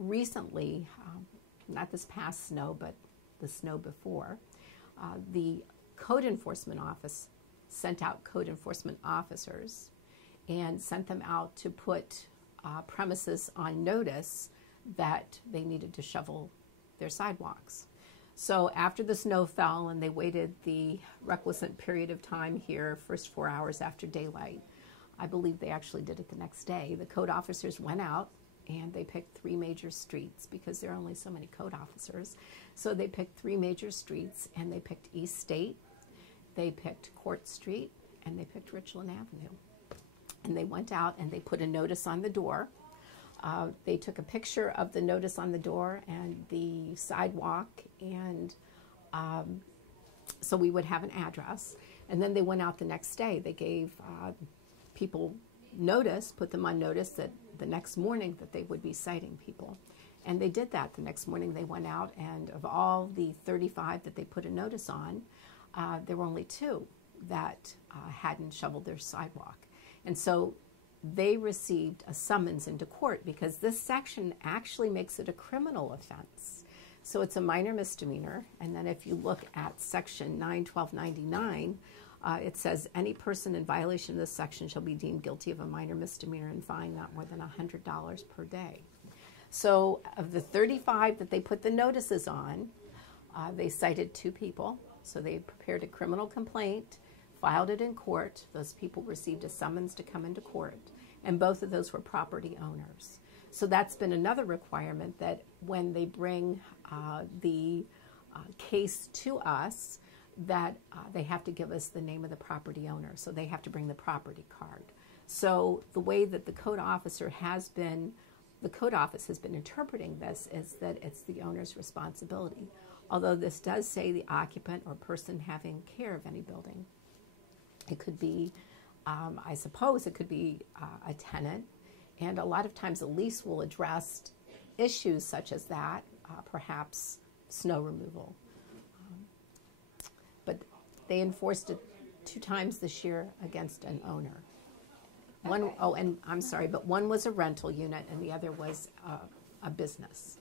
recently, not this past snow, but the snow before, the code enforcement office sent out code enforcement officers and sent them out to put premises on notice that they needed to shovel their sidewalks. So after the snow fell and they waited the requisite period of time here, first 4 hours after daylight, I believe they actually did it the next day, the code officers went out and they picked 3 major streets because there are only so many code officers. So they picked 3 major streets, and they picked East State, they picked Court Street, and they picked Richland Avenue. And they went out and they put a notice on the door. They took a picture of the notice on the door and the sidewalk, and so we would have an address. And then they went out the next day. They gave people notice, put them on notice that the next morning that they would be citing people. And they did that the next morning. They went out, and of all the 35 that they put a notice on, there were only 2 that hadn't shoveled their sidewalk. And so they received a summons into court because this section actually makes it a criminal offense. So it's a minor misdemeanor. And then if you look at section 91299, it says any person in violation of this section shall be deemed guilty of a minor misdemeanor and fined not more than $100 per day. So of the 35 that they put the notices on, they cited 2 people. So they prepared a criminal complaint, filed it in court. Those people received a summons to come into court, and both of those were property owners. So that's been another requirement, that when they bring the case to us, that they have to give us the name of the property owner. So they have to bring the property card. So the way that the code office has been interpreting this is that it's the owner's responsibility. Although this does say the occupant or person having care of any building. It could be, I suppose it could be a tenant, and a lot of times a lease will address issues such as that, perhaps snow removal. But they enforced it 2 times this year against an owner. One, oh, and I'm sorry, but one was a rental unit and the other was a business.